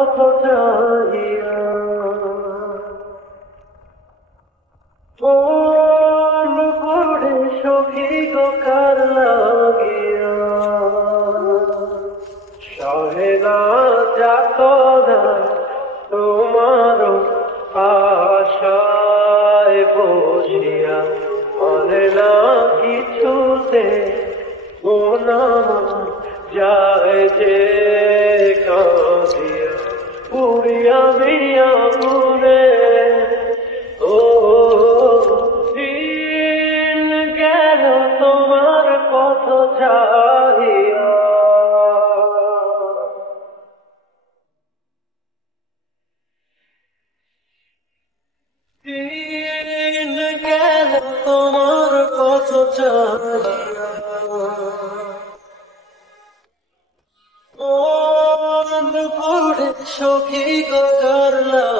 পথ চাহিয়া মন পড়ে সখী গো কার লাগিয়া সহে না যাতনা তোমার আশায় বসিয়া মনে না কিছুতে গোনা যায় যে কাঁদিয়া পুরিয়া মিয়া পুরে ও দিন গেল তোমার পথ চাহিয়া দিন গেল তোমার পথ চাহিয়া মন পড়ে সখী গো কার লাগিয়া